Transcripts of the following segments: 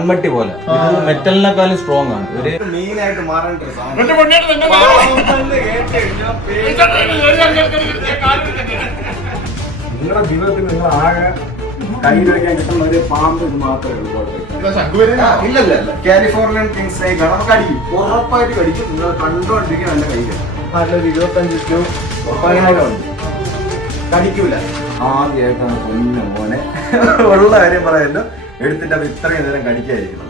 മൺമട്ടി പോലെ. ഇത് മെറ്റലിനെക്കാളും സ്ട്രോങ് ആണ്. ഒരു മാറേണ്ട സാധനം എന്നെ കേട്ട് കഴിഞ്ഞാൽ നിങ്ങളുടെ ജീവിതത്തിൽ നിങ്ങൾ ആകെ കയ്യിൽ വയ്ക്കാൻ കിട്ടുന്ന ഒരു പാമ്പ് ഇത് മാത്രമേ ഉള്ളൂ. കുഴപ്പമില്ല. ശംഖുവരെ. ആ, ഇല്ല. ഇല്ല ഇല്ല കാലിഫോർണിയൻ ആണ് നമുക്ക് അടിക്കും ഉറപ്പായിട്ട് കടിക്കും. നിങ്ങൾ കണ്ടോണ്ടിരിക്കും നല്ല കയ്യിൽ നല്ലൊരു ഇരുപത്തഞ്ച് ടു പതിനായിരം ഉണ്ട് കടിക്കൂല. ആദ്യമായിട്ടാണ് പൊന്നു മോനെ. ഉള്ള കാര്യം പറയാമല്ലോ എടുത്തിട്ട് അവർ ഇത്രയും നേരം കടിക്കായിരിക്കണം.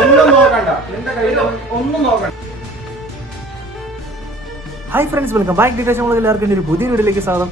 ഒന്നും നോക്കണ്ട. നിന്റെ കയ്യിൽ ഒന്നും നോക്കണ്ട. ഹായ് ഫ്രണ്ട്സ് വെൽക്കം ബാക്ക് ഡിറ്റേഷൻ നമ്മൾ എല്ലാവർക്കും ഒരു പുതിയ വീഡിയോയിലേക്ക് സ്വാഗതം.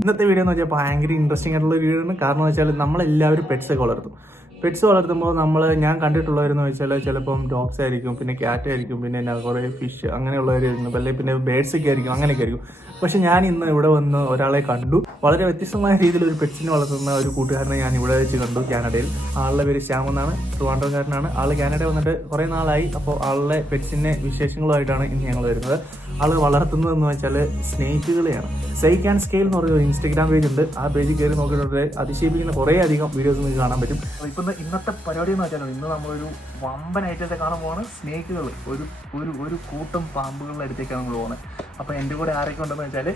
ഇന്നത്തെ വീഡിയോ എന്ന് വെച്ചാൽ ഭയങ്കര ഇൻട്രസ്റ്റിംഗ് ആയിട്ടുള്ള ഒരു വീഡിയോ ആണ്. കാരണം എന്ന് വെച്ചാൽ നമ്മളെല്ലാവരും പെറ്റ്സ് ഒക്കെ വളർത്തും. പെറ്റ്സ് വളർത്തുമ്പോൾ നമ്മൾ ഞാൻ കണ്ടിട്ടുള്ളവരെന്ന് വെച്ചാൽ ചിലപ്പം ഡോഗ്സ് ആയിരിക്കും പിന്നെ ക്യാറ്റ് ആയിരിക്കും പിന്നെ എന്നാ കുറേ ഫിഷ് അങ്ങനെയുള്ളവരായിരിക്കും അല്ലെങ്കിൽ പിന്നെ ബേഡ്സ് ഒക്കെ ആയിരിക്കും അങ്ങനെയൊക്കെ ആയിരിക്കും. പക്ഷെ ഞാൻ ഇന്ന് ഇവിടെ വന്ന് ഒരാളെ കണ്ടു. വളരെ വ്യത്യസ്തമായ രീതിയിൽ ഒരു പെറ്റ്സിനെ വളർത്തുന്ന ഒരു കൂട്ടുകാരനെ ഞാൻ ഇവിടെ വെച്ച് കണ്ടു കാനഡയിൽ. ആളുടെ പേര് ശ്യാം എന്നാണ് ട്രിവാൻഡ്രംകാരനാണ്. ആൾ കാനഡ വന്നിട്ട് കുറേ നാളായി. അപ്പോൾ ആളുടെ പെറ്റ്സിന്റെ വിശേഷങ്ങളുമായിട്ടാണ് ഇന്ന് ഞങ്ങൾ വരുന്നത്. ആൾ വളർത്തുന്നതെന്ന് വെച്ചാൽ സ്നേഹിക്കുകളെയാണ് സൈക്ക് ആൻഡ് സ്കെയിൽ എന്ന് പറയുന്ന ഇൻസ്റ്റാഗ്രാം പേജ് ഉണ്ട്. ആ പേജിൽ കയറി നോക്കിയിട്ടുണ്ടെങ്കിൽ അതിശയിപ്പിക്കുന്ന കുറേ അധികം വീഡിയോസ് നിങ്ങൾക്ക് കാണാൻ പറ്റും. ഇപ്പം ഇന്ന് ഇന്നത്തെ പരിപാടി എന്ന് വെച്ചാൽ ഇന്ന് നമ്മളൊരു വമ്പൻ ഐറ്റത്തെ കാണാൻ പോകുന്നത് സ്നേക്കുകൾ ഒരു ഒരു ഒരു കൂട്ടം പാമ്പുകളുടെ അടുത്തേക്കാണ് നമ്മൾ പോകുന്നത് അപ്പോൾ എന്റെ കൂടെ ആരൊക്കെ ഉണ്ടെന്ന് വെച്ചാൽ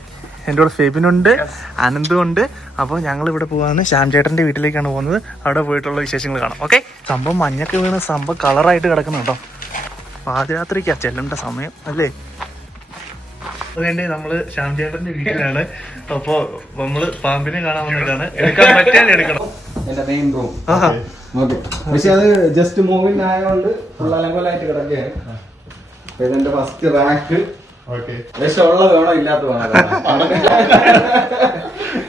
എന്റെ കൂടെ ഫെബിനുണ്ട് അനന്തും ഉണ്ട്. അപ്പോൾ ഞങ്ങൾ ഇവിടെ പോകാന്ന് ശ്യാം ചേട്ടന്റെ വീട്ടിലേക്കാണ് പോകുന്നത്. അവിടെ പോയിട്ടുള്ള വിശേഷങ്ങൾ കാണാം. ഓക്കെ സംഭവം മഞ്ഞൊക്കെ വീണ് സംഭവം കളറായിട്ട് കിടക്കുന്നുണ്ടോ പാതിരാത്രിക്കാ ചെല്ലേണ്ട സമയം അല്ലേ? അതുകൊണ്ട് നമ്മൾ ശ്യാം ചേട്ടന്റെ വീട്ടിലാണ്. അപ്പൊ നമ്മൾ പാമ്പിനെ കാണാൻ വന്നിട്ടാണ് എടുക്കാൻ പറ്റിയാൽ എടുക്കണം. എന്റെ മെയിൻ റൂം ആഹാ. ഓക്കെ പക്ഷെ അത് ജസ്റ്റ് മൂവിങ് ആയതുകൊണ്ട് ഫുൾ അലങ്കോലായിട്ട് കിടക്കുകയാണ്. അപ്പൊ ഇതെന്റെ ഫസ്റ്റ് റാക്ക് വിഷമുള്ളത് വിഷമുള്ള വേണോ? ഇല്ലാത്ത വേണോ?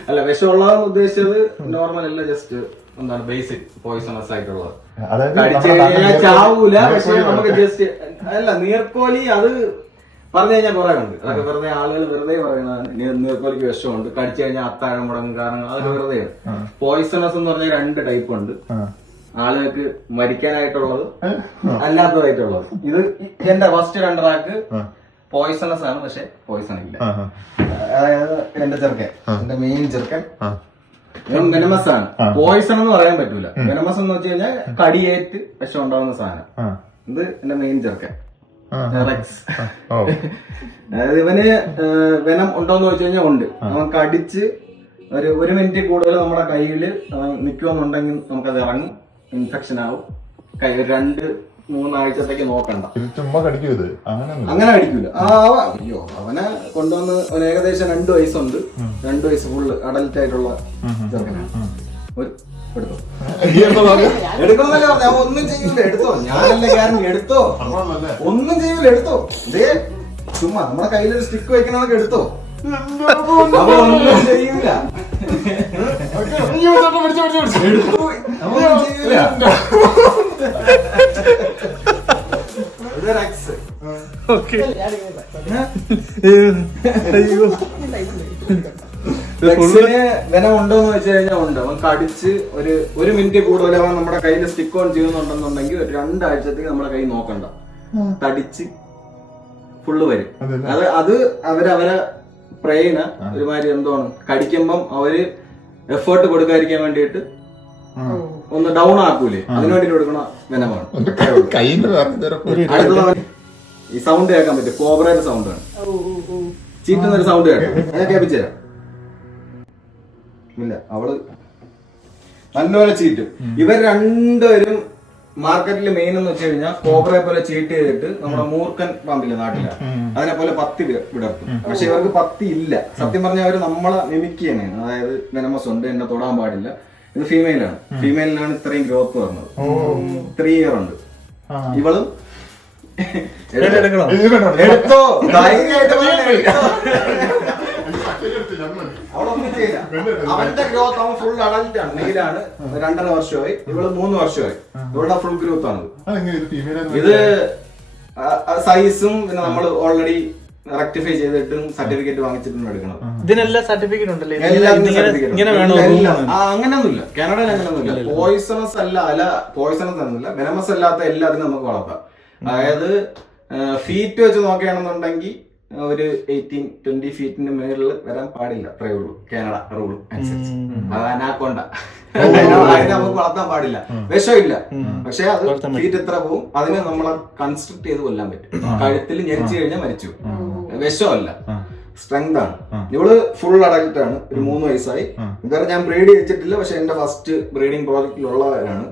അല്ല വിഷമുള്ളതെന്ന് ഉദ്ദേശിച്ചത് നോർമൽ അല്ല ജസ്റ്റ് എന്താണ് ബേസിക് പോയിസണസ് ആയിട്ടുള്ളത്. അതായത് കടിച്ചു കഴിഞ്ഞാൽ ചാവൂല പക്ഷെ നമുക്ക് ജസ്റ്റ് അല്ല നീർക്കോലി അത് പറഞ്ഞു കഴിഞ്ഞാൽ കുറെ ഉണ്ട് അതൊക്കെ വെറുതെ ആളുകൾ വെറുതെ പറയുന്നത് നീർക്കോലിക്ക് വിഷമുണ്ട്. കടിച്ചു കഴിഞ്ഞാൽ അത്താഴം മുടങ്ങും കാരണം അതൊക്കെ വെറുതെയാണ്. പോയിസണസ് എന്ന് പറഞ്ഞാൽ രണ്ട് ടൈപ്പ് ഉണ്ട്. ആളുകൾക്ക് മരിക്കാനായിട്ടുള്ളത് അല്ലാത്തതായിട്ടുള്ളത്. ഇത് എന്റെ ഫസ്റ്റ് രണ്ട് റാക്ക് പോയിസണസ് ആണ് പക്ഷെ പോയിസൺ ഇല്ല. അതായത് എന്റെ ചെറുക്കൻ എന്റെ മെയിൻ ചെറുക്കൻ. വെനമസ് ആണ്. പോയിസൺ എന്ന് പറയാൻ പറ്റൂല. വെനമസ് എന്ന് വെച്ച് കഴിഞ്ഞാൽ കടിയേറ്റ് വിഷം ഉണ്ടാവുന്ന സാധനം. ഇത് എന്റെ മെയിൻ ചെറുക്കൻ. റെക്സ് അതായത് ഇവന് വെനം ഉണ്ടോന്ന് ചോദിച്ചു കഴിഞ്ഞാൽ ഉണ്ട്. അവൻ കടിച്ച് ഒരു ഒരു മിനിറ്റ് കൂടുതൽ നമ്മുടെ കയ്യിൽ നിൽക്കുമെന്നുണ്ടെങ്കിൽ നമുക്കത് ഇറങ്ങും. ഇൻഫെക്ഷൻ ആവും. കൈ രണ്ട് മൂന്നാഴ്ചത്തേക്ക് നോക്കണ്ട. ഇത് ചുമ്മാ കടിക്കും ഇത് അങ്ങനെ കടിക്കൂല. ആ അവ- അയ്യോ അവനെ കൊണ്ടുവന്ന് അവന് ഏകദേശം രണ്ട് വയസ്സുണ്ട്. രണ്ട് വയസ്സ് ഫുള്ള് അഡൽറ്റ് ആയിട്ടുള്ള ചെറുക്കനാണ്. ഒരു എടുത്തോ. എടുക്കണമെന്നല്ലേ പറഞ്ഞ. ഒന്നും ചെയ്യൂല. എടുത്തോ. ഞാനല്ലേ കാരണം എടുത്തോ. ഒന്നും ചെയ്യൂല. എടുത്തോ. ദേ ചുമ്മാ. നമ്മുടെ കയ്യിലൊരു സ്റ്റിക്ക് വെക്കണമൊക്കെ എടുത്തോ. അവൻ ഒന്നും ചെയ്യൂല എടുത്തു അവൻ ഒന്നും ചെയ്യൂല. ഇതൊരു എക്സ് ഓക്കെ അയ്യോ ഫ്ലെക്സിന് വെനം ഉണ്ടോന്ന് വെച്ച് കഴിഞ്ഞാൽ ഉണ്ട്. അവൻ കടിച്ച് ഒരു ഒരു മിനിറ്റ് കൂടുതൽ അവൻ നമ്മുടെ കയ്യിൽ സ്റ്റിക്ക് ഓൺ ചെയ്യുന്നുണ്ടെന്നുണ്ടെങ്കിൽ ഒരു രണ്ടാഴ്ചത്തേക്ക് നമ്മുടെ കൈ നോക്കണ്ട. തടിച്ച് ഫുള്ള് വരും. അത് അത് അവരവരെ പ്രേന ഒരുമാതിരി എന്താണ്. കടിക്കുമ്പം അവർ എഫേർട്ട് കൊടുക്കാതിരിക്കാൻ വേണ്ടിയിട്ട് ഒന്ന് ഡൗൺ ആക്കൂലേ? അതിനുവേണ്ടി കൊടുക്കണ വെനമാണ്. അടുത്തത് ഈ സൗണ്ട് കേൾക്കാൻ പറ്റും കോബ്രയുടെ സൗണ്ട് ആണ്. ചീറ്റുന്നൊരു സൗണ്ട് കേട്ടോ. ഞാൻ കേൾപ്പിച്ചുതരാം ഇല്ല അവൾ നല്ലപോലെ ചീറ്റും. ഇവർ രണ്ടുപേരും മാർക്കറ്റിൽ മെയിൻ എന്ന് വെച്ച് കഴിഞ്ഞാൽ കോബ്രയെ പോലെ ചീട്ട് ചെയ്തിട്ട് നമ്മുടെ മൂർഖൻ പാമ്പില്ല നാട്ടില? അതിനെ പോലെ പത്തി വിടർത്തും. പക്ഷെ ഇവർക്ക് പത്തി ഇല്ല. സത്യം പറഞ്ഞാൽ അവർ നമ്മളെ മിമിക്ക് തന്നെയാണ് അതായത് വെനമസ് ഉണ്ട് എന്നെ തൊടാൻ പാടില്ല. ഇത് ഫീമെയിലാണ് ഫീമെയിലാണ് ഇത്രയും ഗ്രോത്ത് വരുന്നത് ത്രീ ഇയർ ഉണ്ട്. ഇവളും? എടുത്തോ? ധൈര്യമായിട്ട് പറഞ്ഞോ, എടുത്തോ. അവളൊന്നും ചെയ്യില്ല. അവന്റെ ഗ്രോത്ത് അവൻ ഫുൾ അഡൽറ്റ് ആണ്. മെയിലാണ് രണ്ടര വർഷമായി. ഇവൾ മൂന്ന് വർഷമായി. ഇവളുടെ ഫുൾ ഗ്രോത്ത് ആണ്. ഇത് ഇത് സൈസും പിന്നെ നമ്മൾ ഓൾറെഡി റെക്ടിഫൈ ചെയ്തിട്ടും സർട്ടിഫിക്കറ്റ് വാങ്ങിച്ചിട്ടും എടുക്കണം. ഇതിനെല്ലാം സർട്ടിഫിക്കറ്റ് ഉണ്ടല്ലേ. അങ്ങനെയൊന്നുമില്ല. കാനഡയിൽ അങ്ങനെയൊന്നുമില്ല. പോയിസണസ് അല്ല അല്ല പോയിസണസ് ഒന്നുമില്ല. വെനമസ് അല്ലാത്ത എല്ലാത്തിനും നമുക്ക് വളർത്താം. അതായത് ഫീറ്റ് വെച്ച് നോക്കുകയാണെന്നുണ്ടെങ്കിൽ ഒരു എയ്റ്റീൻ ട്വന്റി ഫീറ്റിന് മേളിൽ വരാൻ പാടില്ല അത്രേ ഉള്ളൂ. കാനഡ റൂൾ അനുസരിച്ച്. അത് അനാക്കൊണ്ട. അതിനെ നമുക്ക് വളർത്താൻ പാടില്ല. വിഷമില്ല. പക്ഷെ അത് ഫീറ്റ് എത്ര പോവും അതിനെ നമ്മളെ കൺസ്ട്രക്ട് ചെയ്ത് കൊല്ലാൻ പറ്റും. കഴുത്തിൽ ഞെരിച്ചു കഴിഞ്ഞാൽ മരിച്ചു. വിഷമല്ല. സ്ട്രെങ്ത് ആണ്. ഇവൾ ഫുൾ അഡൽട്ട് ആണ്. ഒരു മൂന്ന് വയസ്സായി. ഇതുവരെ ഞാൻ ബ്രീഡ് വെച്ചിട്ടില്ല പക്ഷെ എന്റെ ഫസ്റ്റ് ബ്രീഡിംഗ് പ്രോജക്റ്റിലുള്ളവരാണ്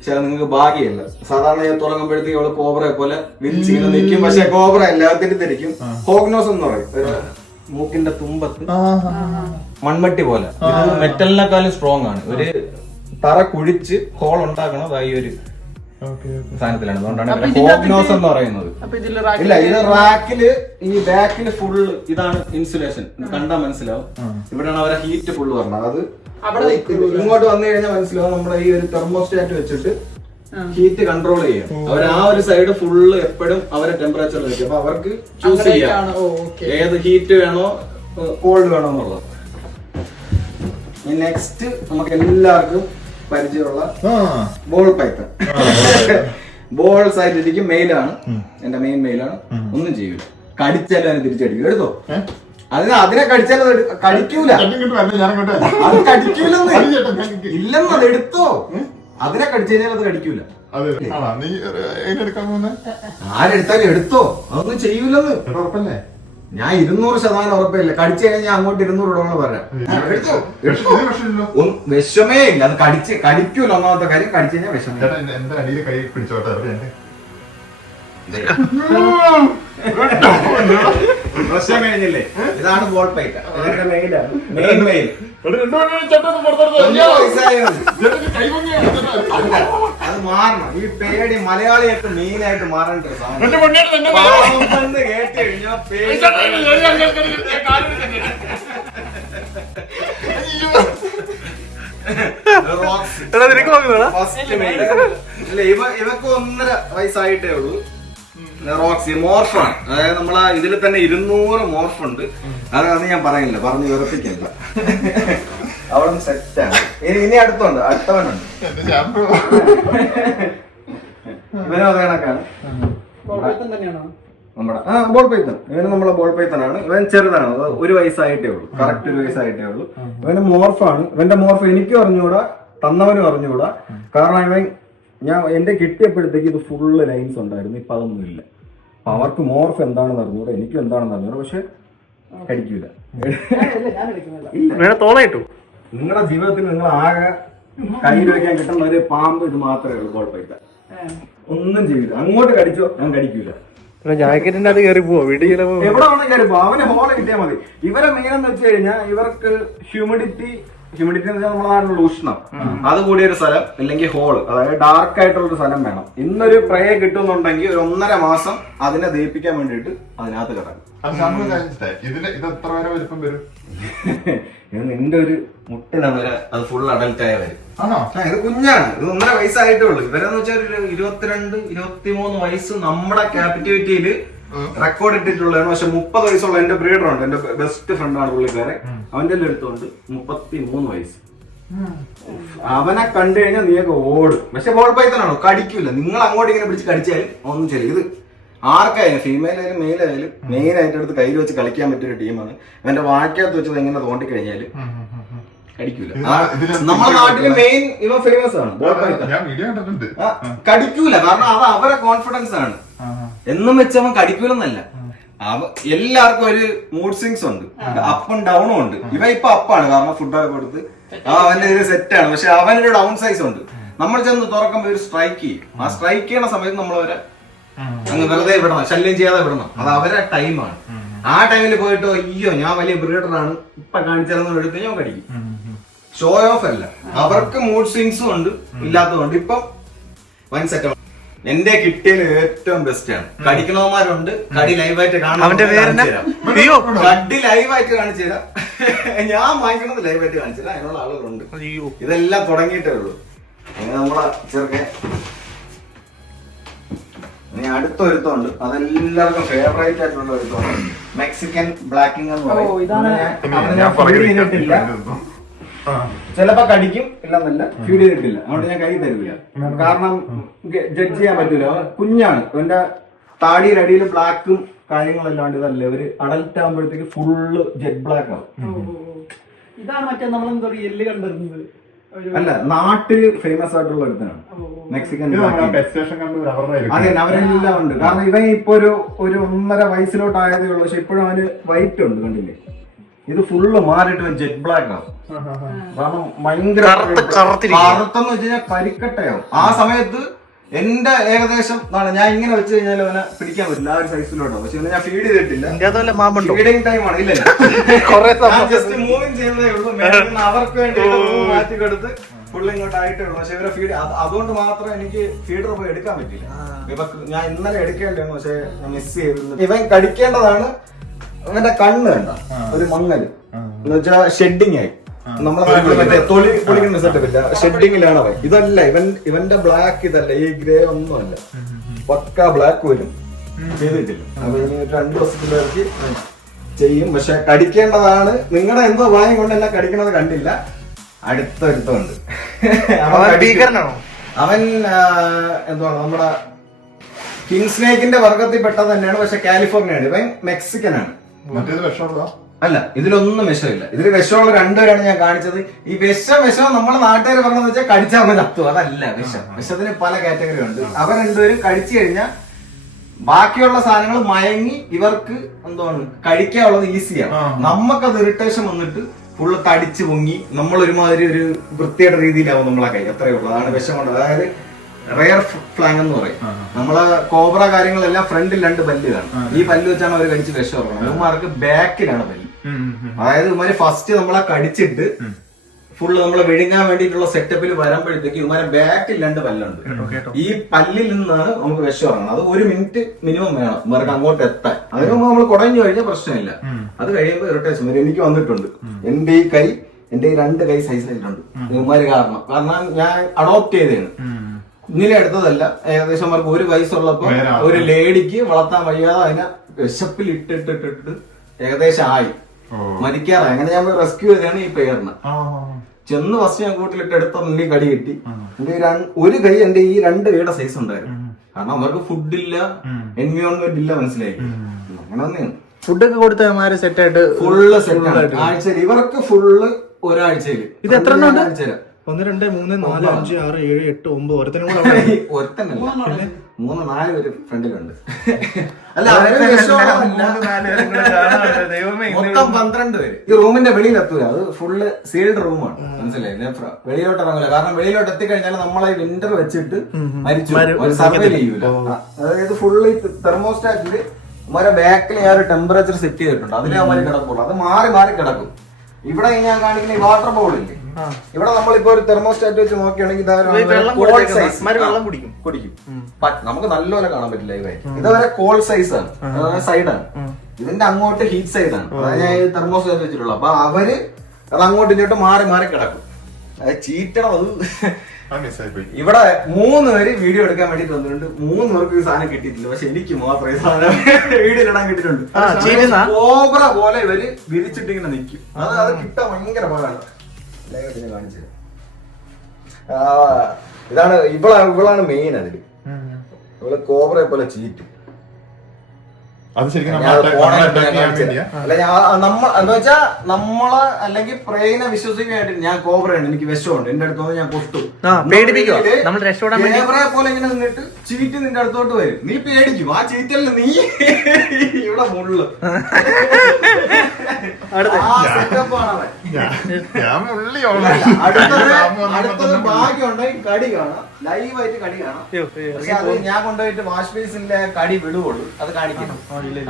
പക്ഷെ അത് നിങ്ങൾക്ക് ഭാഗ്യമല്ല. സാധാരണ ഞാൻ തുടങ്ങുമ്പോഴത്തേക്ക് അവൾ കോബ്രയെ പോലെ വിരിച്ചിങ്ങനെ നിൽക്കും. പക്ഷെ കോബ്ര എല്ലാത്തിനും തിരിക്കും ഹോഗ്നോസ് എന്ന് പറയും. ഒരു മൂക്കിന്റെ തുമ്പത്ത്. മൺമട്ടി പോലെ. ഇത് മെറ്റലിനെക്കാളും സ്ട്രോങ് ആണ്. ഒരു തറ കുഴിച്ച് ഹോൾ ഉണ്ടാക്കണത് ഈ ഒരു സാധനത്തിലാണ്. അതുകൊണ്ടാണ് ഹോഗ്നോസ് എന്ന് പറയുന്നത്. ഇല്ല ഇത് റാക്കിൽ ഈ ബാക്കിൽ ഫുള്ള് ഇതാണ് ഇൻസുലേഷൻ കണ്ടാ മനസ്സിലാവും. ഇവിടെയാണ് അവരെ ഹീറ്റ് ഫുള്ള് പറഞ്ഞത് അത് അവിടെ ഇങ്ങോട്ട് വന്നു കഴിഞ്ഞാൽ മനസ്സിലാവും നമ്മുടെ ഈ ഒരു തെർമോസ്റ്റാറ്റ് വെച്ചിട്ട് ഹീറ്റ് കൺട്രോൾ ചെയ്യാം. അവർ ആ ഒരു സൈഡ് ഫുള്ള് എപ്പോഴും അവരെ ടെമ്പറേച്ചർ വെക്കും അപ്പൊ അവർക്ക് ചൂസ് ചെയ്യാം. ഏത് ഹീറ്റ് വേണോ കോൾഡ് വേണോ എന്നുള്ളത്. നെക്സ്റ്റ് നമുക്ക് എല്ലാവർക്കും പരിചയമുള്ള ബോൾ പൈത്തൺ ബോൾ ആയിട്ടിരിക്കും മെയിലാണ് എന്റെ മെയിൻ മെയിലാണ് ഒന്നും ചെയ്യൂല. കടിച്ചാലും അതിന് തിരിച്ചടിക്കും. എടുത്തോ അതിന് അതിനെ എടു- കടിക്കൂല. അത് കടിക്കൂലെന്ന്. ഇല്ലെന്ന് അത് എടുത്തോ. അതിനെ കടിച്ചു കഴിഞ്ഞാൽ അത് കടിക്കൂല. ആരെടുത്താലും എടുത്തോ. അതൊന്നും ചെയ്യൂലെന്ന്. ഉറപ്പല്ലേ? ഞാൻ ഇരുന്നൂറ് ശതമാനം ഉറപ്പില്ല? കടിച്ചു കഴിഞ്ഞാൽ ഞാൻ അങ്ങോട്ട് ഇരുന്നൂറ് ഇടങ്ങൾ പറയാം. എടുത്തോ? വിഷമേ ഇല്ല. അത് കടിച്ച് കടിക്കൂല ഒന്നാമത്തെ കാര്യം കടിച്ചു കഴിഞ്ഞാൽ വിഷമേ എന്റെ- അടിയിൽ കൈ പിടിച്ചോട്ടെ പ്രശ്നം കഴിഞ്ഞില്ലേ? ഇതാണ് ബോൾ പൈറ്റ മെയിൻ അത് മാറണം. ഈ പേടി മലയാളിയായിട്ട് മെയിൻ ആയിട്ട് മാറേണ്ട ഒരു സാധനം. പാവമെന്ന് കേട്ട് കഴിഞ്ഞാ പേടി. ഇല്ല ഇവ ഇവക്ക് ഒന്നര വയസ്സായിട്ടേ ഉള്ളൂ. റോക്സി മോർഫാണ് അതായത് നമ്മൾ ഇതിൽ തന്നെ ഇരുന്നൂറ് മോർഫ് ഉണ്ട് അത് അത് ഞാൻ പറയുന്നില്ല പറഞ്ഞ് വിറപ്പിക്കില്ല അവിടെ സെറ്റാണ് ഇനി ഇനി അടുത്തുണ്ട് അടുത്തവനുണ്ട്. ഇവനും അത് കണക്കാണ്. തന്നെയാണോ? നമ്മുടെ ആ ബോൾ പൈത്തൻ ഇവന് നമ്മളെ ബോൾ പൈത്തനാണ് ഇവൻ ചെറുതാണ് ഒരു വയസ്സായിട്ടേ ഉള്ളൂ. കറക്റ്റ് ഒരു വയസ്സായിട്ടേ ഉള്ളൂ. ഇവന് മോർഫാണ് ഇവന്റെ മോർഫ് എനിക്കും അറിഞ്ഞുകൂടാ തന്നവനും അറിഞ്ഞുകൂടാ. കാരണം ഇവൻ ഞാൻ എന്റെ കിട്ടിയപ്പോഴത്തേക്ക് ഇത് ഫുള്ള് ലൈൻസ് ഉണ്ടായിരുന്നു. ഇപ്പം അതൊന്നും ഇല്ല. അപ്പം അവർക്ക് മോർഫ് എന്താണെന്ന് അറിഞ്ഞൂടെ എനിക്കും എന്താണെന്ന് അറിഞ്ഞൂടെ പക്ഷെ തോളയിട്ടു നിങ്ങളുടെ ജീവിതത്തിൽ നിങ്ങൾ ആകെ കയ്യിൽ വെക്കാൻ കിട്ടുന്ന ഒരു പാമ്പ് ഇത് മാത്രമേ ഉള്ളൂ കുഴപ്പമില്ല. ഒന്നും ചെയ്യില്ല അങ്ങോട്ട് കടിച്ചോ ഞാൻ കടിക്കൂല. ജാക്കറ്റിന്റെ അത് കയറി പോവോ? വീട്ടിൽ എവിടെ എവിടെ കയറി കയറിപ്പോ അവന് ഹോൾ കിട്ടിയാൽ മതി. ഇവരെ മെയിൻ എന്ന് വെച്ച് കഴിഞ്ഞാൽ ഇവർക്ക് ഹ്യൂമിഡിറ്റി ഹ്യൂമിഡിറ്റി എന്ന് വെച്ചാൽ നമ്മുടെ നാട്ടിലുള്ള ഉഷ്ണം. അത് കൂടിയ ഒരു സ്ഥലം അല്ലെങ്കിൽ ഹോൾ അതായത് ഡാർക്ക് ആയിട്ടുള്ള ഒരു സ്ഥലം വേണം. ഇന്നൊരു പ്രയെ കിട്ടുന്നുണ്ടെങ്കിൽ ഒരു ഒന്നര മാസം അതിനെ ദയിപ്പിക്കാൻ വേണ്ടിയിട്ട് അതിനകത്ത് കിടക്കും. അത് ഷാമ്പു കഴിച്ചിട്ടേ. ഇതിന് ഇത് എത്ര വരെ വലിപ്പം വരും? ഇത് നിന്റെ ഒരു മുട്ടിന വരെ അത് ഫുൾ അഡൽട്ട് ആയ വരും. ആണോ? ഇത് കുഞ്ഞാണ്. ഇത് ഒന്നര വയസ്സായിട്ടേ ഉള്ളൂ. ഇവരെന്ന് വെച്ചാൽ ഒരു ഇരുപത്തിരണ്ട് ഇരുപത്തിമൂന്ന് വയസ്സ് നമ്മുടെ ക്യാപിറ്റിവിറ്റിയിൽ റെക്കോർഡ് ഇട്ടിട്ടുള്ളതാണ്. പക്ഷെ മുപ്പത് വയസ്സുള്ള എന്റെ ബ്രീഡർ ഉണ്ട്. എന്റെ ബെസ്റ്റ് ഫ്രണ്ടാണ് പുള്ളിക്കാരെ അവന്റെ അടുത്തുണ്ട് മുപ്പത്തി മൂന്ന് വയസ്സ്. അവനെ കണ്ടു കഴിഞ്ഞാൽ നീയൊക്കെ ഓടും. പക്ഷെ ബോൾ പൈത്തനാണോ കടിക്കില്ല നിങ്ങൾ അങ്ങോട്ട് ഇങ്ങനെ പിടിച്ച് കടിച്ചാലും ഒന്നും ചെയ്യില്ല. ഇത് ആർക്കായാലും ഫീമെയിൽ ആയാലും മെയിൽ ആയാലും മെയിൻ ആയിട്ട് അടുത്ത് കയ്യിൽ വെച്ച് കളിക്കാൻ പറ്റിയ ഒരു ടീമാണ് അവന്റെ വാക്കകത്ത് വെച്ചത് എങ്ങനെ തോണ്ടി കഴിഞ്ഞാൽ കടിക്കൂല. നമ്മുടെ നാട്ടിൽ മെയിൻ ഇവ ഫേമസ് ആണ്. ഞാൻ വീഡിയോ കണ്ടിട്ടുണ്ട്. കടിക്കൂല. കാരണം അത് അവരെ കോൺഫിഡൻസ് ആണ്. എന്നും വെച്ചവൻ അവൻ കടിക്കൂലെന്നല്ല. അവ എല്ലാവർക്കും ഒരു മൂഡ് സ്വിങ്സ് ഉണ്ട്. അപ്പും ഡൗണും ഉണ്ട്. ഇവ ഇപ്പൊ അപ്പാണ് കാരണം ഫുഡൊക്കെ കൊടുത്ത് ആ അവന്റെ ഇത് സെറ്റാണ് പക്ഷെ അവനൊരു ഡൗൺ സൈസ് ഉണ്ട്. നമ്മൾ ചെന്ന് തുറക്കുമ്പോ ഒരു സ്ട്രൈക്ക് ചെയ്യും. ആ സ്ട്രൈക്ക് ചെയ്യണ സമയത്ത് നമ്മൾ അവരെ അങ്ങ് വെറുതെ വിടണം. ശല്യം ചെയ്യാതെ വിടണം. അത് അവരെ ടൈമാണ് ആ ടൈമിൽ പോയിട്ട് അയ്യോ ഞാൻ വലിയ ബ്രീഡറാണ് ഇപ്പൊ കാണിച്ചാലെന്ന് എടുത്ത് ഞാൻ കടിക്കും. ഷോ ഓഫ് അല്ല. അവർക്ക് മൂഡ് സ്വിങ്സും ഉണ്ട് ഇല്ലാത്തതുകൊണ്ട് ഇപ്പം വൻ സെറ്റ് എന്റെ കിട്ടിയതിൽ ഏറ്റവും ബെസ്റ്റ് ആണ്. കടിക്കണവന്മാരുണ്ട് കടി ലൈവായിട്ട്? അയ്യോ. കടി ലൈവായിട്ട് കാണിച്ചു തരാം. ഞാൻ വാങ്ങിക്കണത് ലൈവായിട്ട് കാണിച്ചു തരാം അതിനുള്ള ആളുകളുണ്ട്. അയ്യോ. ഇതെല്ലാം തുടങ്ങിയിട്ടേ ഉള്ളൂ. അങ്ങനെ നമ്മളെ ചെറുക്കൻ ഇനി അടുത്ത ഒരുത്തമുണ്ട്. അതെല്ലാവർക്കും ഫേവറേറ്റ് ആയിട്ടുള്ള ഒരുത്തമാണ് മെക്സിക്കൻ ബ്ലാക്കിംഗ് എന്ന് പറയും. ചിലപ്പോ കടിക്കും ഇല്ലെന്നല്ല ഫീഡ് ചെയ്തിട്ടില്ല. അതുകൊണ്ട് ഞാൻ കൈ തരില്ല കാരണം ജഡ്ജ് ചെയ്യാൻ പറ്റില്ല കുഞ്ഞാണ്. അവന്റെ താടിയുടെ അടിയിൽ ബ്ലാക്കും കാര്യങ്ങളെല്ലാം ഇതല്ല. ഇവർ അഡൽട്ട് ആകുമ്പോഴത്തേക്ക് ഫുള്ള് ജെറ്റ് ബ്ലാക്ക് ആവും. ഇതാണ് മറ്റേ നമ്മളെന്താ പറയുക എല്ല് കണ്ടിരുന്നത് അല്ല നാട്ടിൽ ഫേമസ് ആയിട്ടുള്ള ഒരുത്തനാണ്. മെക്സിക്കൻ അതെ അവരെല്ലാം ഉണ്ട്. കാരണം ഇവൻ ഇപ്പൊ ഒരു ഒരു ഒന്നര വയസ്സിലോട്ടായതേ ഉള്ളൂ. പക്ഷെ ഇപ്പോഴും അവന് വൈറ്റ് ഉണ്ട് കണ്ടില്ലേ? ഇത് ഫുള്ള് മാറിയിട്ട് ജെറ്റ് ബ്ലാക്ക് ആണ്. കാരണം ഭയങ്കര കറുത്തെന്ന് വെച്ച് കഴിഞ്ഞാൽ കരിക്കട്ടയാവും ആ സമയത്ത് എന്റെ ഏകദേശം എന്താണ് ഞാൻ ഇങ്ങനെ വെച്ച് കഴിഞ്ഞാൽ അവനെ പിടിക്കാൻ പറ്റില്ല. ആ ഒരു സൈസിലോട്ടാവും പക്ഷെ ഞാൻ ഫീഡ് ചെയ്തിട്ടില്ല. ഫീഡിങ് ടൈം ആണ് ഇല്ല ജസ്റ്റ് മൂവിങ് ചെയ്യുന്നതേ ഉള്ളൂ. അവർക്ക് വേണ്ടി മാറ്റി കൊടുത്ത് ഫുള്ള് ഇങ്ങോട്ട് ആയിട്ടുള്ളൂ പക്ഷെ ഇവരെ ഫീഡ് അതുകൊണ്ട് മാത്രം എനിക്ക് ഫീഡർ പോയി എടുക്കാൻ പറ്റില്ല ഇപ്പൊ ഞാൻ ഇന്നലെ എടുക്കേണ്ടായിരുന്നു പക്ഷെ ഞാൻ മിസ് ചെയ്തിരുന്നു. ഇവൻ കടിക്കേണ്ടതാണ് ഇവന്റെ കണ്ണ് വേണ്ട ഒരു മങ്ങൽ. എന്ന് വെച്ചാൽ ഷെഡിങ് ആയി. നമ്മളെ മറ്റേ തൊലി പൊളിക്കുന്ന സെറ്റപ്പ് ഇല്ല ഷെഡിങ്ങിലാണ് അവൻ. ഇതല്ല ഇവൻ ഇവന്റെ ബ്ലാക്ക് ഇതല്ല. ഈ ഗ്രേ ഒന്നുമല്ല. പക്ക ബ്ലാക്ക് വരും. ചെയ്തിട്ടില്ല. അപ്പൊ രണ്ടു ദിവസത്തിലേക്ക് ചെയ്യും. പക്ഷെ കടിക്കേണ്ടതാണ്. നിങ്ങളുടെ എന്തോ വായം കൊണ്ട് എന്നെ കടിക്കണത് കണ്ടില്ല. അടുത്തൊരുത്തുണ്ട്. അവൻ എന്തുവാണ് നമ്മുടെ കിങ് സ്നേക്കിന്റെ വർഗത്തിൽ പെട്ടത് തന്നെയാണ് പക്ഷെ കാലിഫോർണിയയാണ്. ഇവൻ മെക്സിക്കൻ ആണ് അല്ല ഇതിലൊന്നും വിഷമില്ല. ഇതിൽ വിഷമുള്ള രണ്ടുപേരാണ് ഞാൻ കാണിച്ചത്. ഈ വിഷം വിഷം നമ്മളെ നാട്ടുകാർ പറഞ്ഞതെന്ന് വെച്ചാൽ കടിച്ചാൽ മതി. അത്തു അതല്ല വിഷം. വിഷത്തിന് പല കാറ്റഗറി ഉണ്ട്. അവർ രണ്ടുപേരും കഴിച്ചു കഴിഞ്ഞാൽ ബാക്കിയുള്ള സാധനങ്ങൾ മയങ്ങി ഇവർക്ക് എന്താണ് കഴിക്കാനുള്ളത് ഈസിയാണ്. നമുക്കത് ഇറിറ്റേഷൻ വന്നിട്ട് ഫുള്ള് തടിച്ച് പൊങ്ങി നമ്മൾ ഒരുമാതിരി ഒരു വൃത്തിയുടെ രീതിയിലാവും നമ്മളെ കൈ. അത്രയേ ഉള്ളൂ. അതാണ് വിഷം കൊണ്ട് അതായത് റെയർ ഫ്ലാങ് എന്ന് പറയും. നമ്മളെ കോബ്ര കാര്യങ്ങളെല്ലാം ഫ്രണ്ടിൽ രണ്ട് പല്ല് കാണും. ഈ പല്ല് വെച്ചാണ് അവർ കടിച്ച് വിഷം ഇറങ്ങുന്നത്. ഇവന്മാർക്ക് ബാക്കിലാണ് പല്ല്. അതായത് ഇവർ ഫസ്റ്റ് നമ്മളെ കടിച്ചിട്ട് ഫുള്ള് നമ്മളെ വിഴുങ്ങാൻ വേണ്ടിയിട്ടുള്ള സെറ്റപ്പിൽ വരുമ്പോഴത്തേക്ക് ഇവന്മാരെ ബാക്കിൽ രണ്ട് പല്ലുണ്ട്. ഈ പല്ലിൽ നിന്നാണ് നമുക്ക് വിഷം ഇറങ്ങുന്നത്. അത് ഒരു മിനിറ്റ് മിനിമം വേണം. ഇവർക്ക് അങ്ങോട്ട് എത്താൻ. അതിന് മുമ്പ് നമ്മൾ കുടഞ്ഞു കഴിഞ്ഞാൽ പ്രശ്നമില്ല. അത് കഴിയുമ്പോൾ ഇറിറ്റേഷൻ വരും. എനിക്ക് വന്നിട്ടുണ്ട്. എന്റെ ഈ കൈ എന്റെ ഈ രണ്ട് കൈ സൈസിലുണ്ട് ഇവന്മാര് കാരണം. കാരണം ഞാൻ അഡോപ്റ്റ് ചെയ്തതാണ്. ഇങ്ങനെ എടുത്തതല്ല. ഏകദേശം അവർക്ക് ഒരു വയസ്സുള്ളപ്പോ ഒരു ലേഡിക്ക് വളർത്താൻ വയ്യാതെ അതിനെ വിശപ്പിൽ ഇട്ടിട്ടിട്ടിട്ട് ഏകദേശം ആയി. മരിക്കാറായി. അങ്ങനെ ഞാൻ റെസ്ക്യൂ ചെയ്തതാണ് ഈ പേരിന് ചെന്ന് ഫസ്റ്റ് ഞാൻ കൂട്ടിലിട്ട് എടുത്ത മുന്നിൽ കടി കിട്ടി. എന്റെ ഒരു കൈ എന്റെ ഈ രണ്ട് കൈയുടെ സൈസ് ഉണ്ടായിരുന്നു. കാരണം അവർക്ക് ഫുഡില്ല എൻവയോൺമെന്റ് ഇല്ല മനസ്സിലായി അങ്ങനെ തന്നെയാണ് ഫുഡൊക്കെ കൊടുത്ത സെറ്റ് ആയിട്ട് ഫുള്ള് സെറ്റ് ആഴ്ചയിൽ ഇവർക്ക് ഫുള്ള് ഒരാഴ്ചയിൽ ഇത് എത്ര എണ്ണം ഉണ്ട്? ഒന്ന് രണ്ട് മൂന്ന് നാല് അഞ്ച് ആറ് ഏഴ് എട്ട് ഒമ്പത്. ഒരുത്തനും കൂടെ അവിടെ ഉണ്ട്. ഒരുത്തനല്ല. മൂന്ന് നാല് പേര് ഫ്രണ്ടിലുണ്ട്. അല്ല വിഷമമല്ല. മൂന്ന് നാല് പേരും കൂടെ കാണാനുണ്ട്. ദൈവമേ ഇന്ന് മൊത്തം പന്ത്രണ്ട് പേര്. ഈ റൂമിന്റെ വെളിയിൽ എത്തൂല അത് ഫുള്ള് സീൽഡ് റൂമാണ് മനസ്സിലായി? ഞാൻ വെളിയിലോട്ട് ഇറങ്ങില്ല കാരണം വെളിയിലോട്ട് എത്തിക്കഴിഞ്ഞാൽ നമ്മളെ വിന്റർ വെച്ചിട്ട് മരിച്ചു. ഒരു സർവേ ചെയ്യൂല. ആ, അതായത് ഫുള്ള് തെർമോസ്റ്റാറ്റിൽ അവരെ ബാക്കിൽ ഞാൻ ഒരു ടെമ്പറേച്ചർ സെറ്റ് ചെയ്തിട്ടുണ്ട്. അതിലേ അവർ കിടക്കുള്ളൂ. അത് മാറി മാറി കിടക്കും. ഇവിടെ ഞാൻ കാണിക്കുന്ന ഈ വാട്ടർ ബോൾ ഇല്ലേ? ഇവിടെ നമ്മളിപ്പോ ഒരു തെർമോസ്റ്റാറ്റ് വെച്ച് നോക്കുകയാണെങ്കിൽ വെള്ളം കുടിക്കും. കുടിക്കും. നമുക്ക് നല്ലപോലെ കാണാൻ പറ്റില്ല ഇവ ഇതവരെ കോൾ സൈസ് ആണ്. സൈഡാണ് ഇതിന്റെ അങ്ങോട്ട് ഹീറ്റ് സൈഡ് ആണ്. അതായത് ഞാൻ തെർമോസ് വെച്ചിട്ടുള്ളൂ അപ്പൊ അവർ അത് അങ്ങോട്ടും ഇങ്ങോട്ടും മാറി മാറി കിടക്കും. അത് ചീറ്റണം അത്. ഇവിടെ മൂന്ന് പേര് വീഡിയോ എടുക്കാൻ വേണ്ടിട്ട് വന്നിട്ടുണ്ട്. മൂന്ന് പേർക്ക് ഈ സാധനം കിട്ടിയിട്ടില്ല. പക്ഷെ എനിക്ക് മാത്രം ഈ സാധനം വീഡിയോ ഇടാൻ കിട്ടിയിട്ടുണ്ട്? കോബ്ര പോലെ ഇവർ വിരിച്ചിട്ട് ഇങ്ങനെ നിൽക്കും അത് അത് കിട്ടാൻ ഭയങ്കര പാടാണ്. ഇതാണ് ഇവളാണ് ഇവളാണ് മെയിൻ അതിൽ. ഇവൾ കോബ്രയെ പോലെ ചീറ്റും. അത് ശരിക്കും ഞാൻ നമ്മളെ അത് attack- ഫോണിൽ നമ്മളെ ഞാൻ attack ചെയ്യാൻ കാണിച്ചു വേണ്ടിയാ. തരാം. അല്ല ഞാൻ നമ്മ എന്താ വെച്ചാ നമ്മളെ അല്ലെങ്കിൽ പ്രേനെ വിശ്വസിക്കാനായിട്ട് ഞാൻ കോബ്രയുണ്ട് എനിക്ക് വിഷമുണ്ട്. എന്റെ അടുത്തോട്ട് ഞാൻ കൊത്തു. നമ്മൾ ക്യാമറയെ പോലെ ഇങ്ങനെ നിന്നിട്ട് ചീറ്റ് നിന്റെ അടുത്തോട്ട് വരും. നീ പേടിക്കും. ആ ചീറ്റല്ല നീ ഇവിടെ മുള്ളു. അടുത്തത് അടുത്തത് ഭാഗ്യമുണ്ടെങ്കിൽ കടി കാണാം. ലൈവായിട്ട് കടി കാണാം. പക്ഷെ അത് ഞാൻ കൊണ്ടുപോയിട്ട് വാഷ് ബേസിന്റെ കടി വിടുവുള്ളൂ. അത് കാണിക്കണം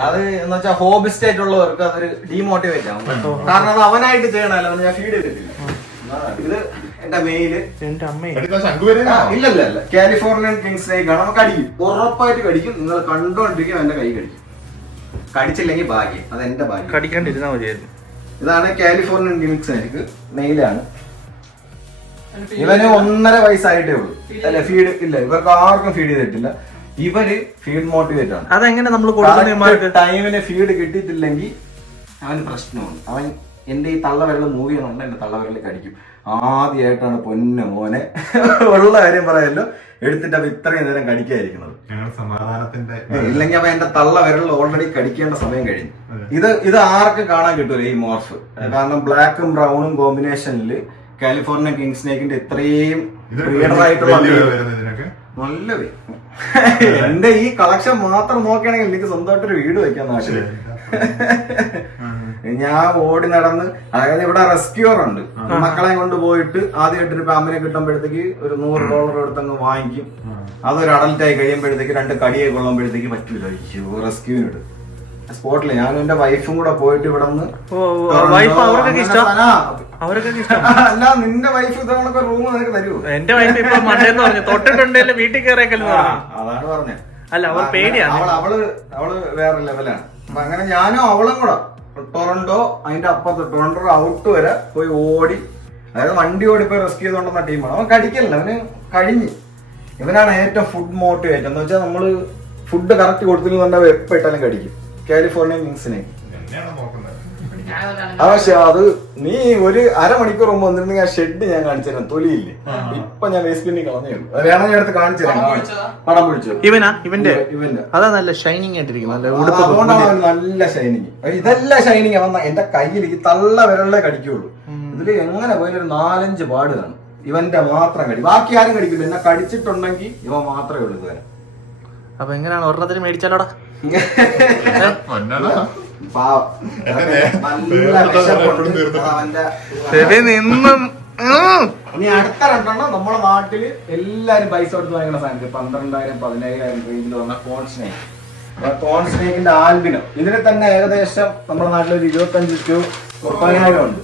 അത് എന്ന് വെച്ചാൽ ഹോബിസ്റ്റ് ആയിട്ടുള്ളവർക്ക് അതൊരു ഡീമോട്ടിവേറ്റ് ആവും കാരണം അത് അവനായിട്ട് ചെയ്യണല്ലോ ഞാൻ ഫീഡ് ചെയ്തിട്ടില്ല. ഇത് എന്റെ മെയിൽ എന്റെ അമ്മേ ഇല്ലല്ല ഇല്ല. കാലിഫോർണിയൻ കിങ്സ് സ്നേക്ക് ആണ്. നമുക്ക് കടിക്കും ഉറപ്പായിട്ട് കടിക്കും. നിങ്ങൾ കണ്ടോണ്ടിരിക്കും എന്റെ കൈ കടിക്കും. കടിച്ചില്ലെങ്കിൽ ഭാഗ്യം. അത് എന്റെ ഭാഗ്യം. കടിക്കാണ്ടിരുന്നാ മതിയായിരുന്നു. ഇതാണ് കാലിഫോർണിയൻ കിങ് സ്നേക്ക് മെയിലാണ് ഇവന് ഒന്നര വയസ്സായിട്ടേ ഉള്ളൂ. അല്ല ഫീഡ് ഇല്ല. ഇവർക്ക് ആർക്കും ഫീഡ് ചെയ്തിട്ടില്ല. ഇവർ ഫീഡ് മോട്ടിവേറ്റ് ആണ്. അതെങ്ങനെ നമ്മൾ കൊടുക്കുന്ന ടൈമിന് ഫീഡ് കിട്ടിയിട്ടില്ലെങ്കിൽ അവന് പ്രശ്നമാണ്. അവൻ എന്റെ ഈ തള്ളവിരൽ മൂവ് ചെയ്യുന്നുണ്ട് എന്റെ തള്ളവിരൽ കടിക്കും. ആദ്യമായിട്ടാണ് പൊന്ന മോനെ. ഉള്ള കാര്യം പറയല്ലോ. എടുത്തിട്ട് അവ ഇത്രയും നേരം കടിക്കാതിരിക്കുന്നത്. ഇല്ലെങ്കിൽ അവ എന്റെ തള്ള വിരലിൽ ഓൾറെഡി കടിക്കേണ്ട സമയം കഴിഞ്ഞു. ഇത് ഇത് ആർക്കും കാണാൻ കിട്ടൂല ഈ മോർഫ് കാരണം ബ്ലാക്കും ബ്രൗണും കോമ്പിനേഷനിൽ കാലിഫോർണിയ കിങ് സ്നേക്കിന്റെ ഇത്രയും നല്ലവേ ആയിട്ടുള്ള നല്ല എന്റെ ഈ കളക്ഷൻ മാത്രം നോക്കുകയാണെങ്കിൽ എനിക്ക് സ്വന്തമായിട്ടൊരു വീട് വെക്കാൻ നാട്ടിൽ. ഞാൻ ഓടി നടന്ന് അതായത് ഇവിടെ റെസ്ക്യൂർ ഉണ്ട്. മക്കളെ കൊണ്ട് പോയിട്ട് ആദ്യമായിട്ട് ഒരു പാമ്പിനെ കിട്ടുമ്പോഴത്തേക്ക് ഒരു നൂറ് ഡോളർ എടുത്തങ്ങ് വാങ്ങിക്കും. അതൊരു അടൽറ്റായി കഴിയുമ്പോഴത്തേക്ക് രണ്ട് കടിയെ കൊള്ളുമ്പോഴത്തേക്ക് പറ്റൂല. അയ്യോ റെസ്ക്യൂവിനിട്ട് സ്പോട്ടിൽ ഞാനും എന്റെ വൈഫും കൂടെ പോയിട്ട് ഇവിടെ നിന്ന് അവർക്കൊക്കെ ഇഷ്ടം? അവരൊക്കെ ഇഷ്ടം. അല്ല നിന്റെ വൈഫ് ഇതവണൊക്കെ റൂം നിനക്ക് തരുമോ എന്റെ വൈഫ് ഇപ്പൊ മണ്ടേന്ന് പറഞ്ഞു തൊട്ടിട്ടുണ്ടെങ്കിൽ വീട്ടിൽ കയറിയേക്കല്ലോ അതാണ് പറഞ്ഞത് അല്ല അവൾ പേടിയാണ്. അവൾ അവൾ അവൾ വേറെ ലെവലാണ് അപ്പൊ അങ്ങനെ ഞാനും അവളും കൂടെ ടൊറന്റോ അതിന്റെ അപ്പുറത്ത് ടൊറന്റോ ഔട്ട് വരെ പോയി ഓടി അതായത് വണ്ടി ഓടി പോയി റെസ്ക്യൂ ചെയ്തോണ്ടെന്ന ടീമാണ് അവൻ കടിക്കല്ല അവന് കഴിഞ്ഞ്. ഇവനാണ് ഏറ്റവും ഫുഡ് മോട്ടിവേറ്റ് എന്ന് വെച്ചാൽ നമ്മൾ ഫുഡ് കറക്റ്റ് കൊടുത്തില്ലെന്നുണ്ടെങ്കിൽ എപ്പോ ഇട്ടാലും കടിക്കും. കാലിഫോർണിയ കിങ്സിനെ പക്ഷെ അത് നീ ഒരു അരമണിക്കൂർ മുമ്പ് വന്നിരുന്നെങ്കിൽ ആ ഷെഡ് ഞാൻ കാണിച്ചു തരാം തൊലിയില്ലേ ഇപ്പൊ ഞാൻ വേസ്റ്റ് ബിന്നി കളഞ്ഞേ ഞാൻ എടുത്ത് കാണിച്ചു തരാം പണം പിടിച്ചു ഇവനാ? ഇവന്റെ? ഇവന്റെ. അതാ നല്ല ഷൈനിങ് ആയിട്ടിരിക്കും നല്ല അത് അതുകൊണ്ടാണ് നല്ല ഷൈനിങ് ഇതെല്ലാം ഷൈനിങ് വന്ന എന്റെ കയ്യിൽ ഈ തള്ള വിരലിലെ കടിക്കുള്ളൂ. ഇതിൽ എങ്ങനെ പോയാലും ഒരു നാലഞ്ച് പാട് കാണും ഇവന്റെ മാത്രം കടി. ബാക്കി ആരും കടിക്കില്ല. എന്നെ കടിച്ചിട്ടുണ്ടെങ്കിൽ ഇവ മാത്രമേ ഉള്ളൂ ഇതുവരെ. അപ്പൊ എങ്ങനെയാണ്? ഒരെണ്ണത്തിന് മേടിച്ചാലോടാ. നിന്നും. ഇനി അടുത്ത രണ്ടെണ്ണം നമ്മുടെ നാട്ടിൽ എല്ലാരും പൈസ കൊടുത്ത് വാങ്ങിക്കുന്ന സാധനം പന്ത്രണ്ടായിരം പതിനായിരം റേഞ്ചിൽ വന്ന കോൺ സ്നേക്ക് കോൺ സ്നേക്കിന്റെ ആൽബിനം. ഇതിന് തന്നെ ഏകദേശം നമ്മുടെ നാട്ടിൽ ഒരു ഇരുപത്തഞ്ച് ടു മുപ്പതിനായിരം ഉണ്ട്.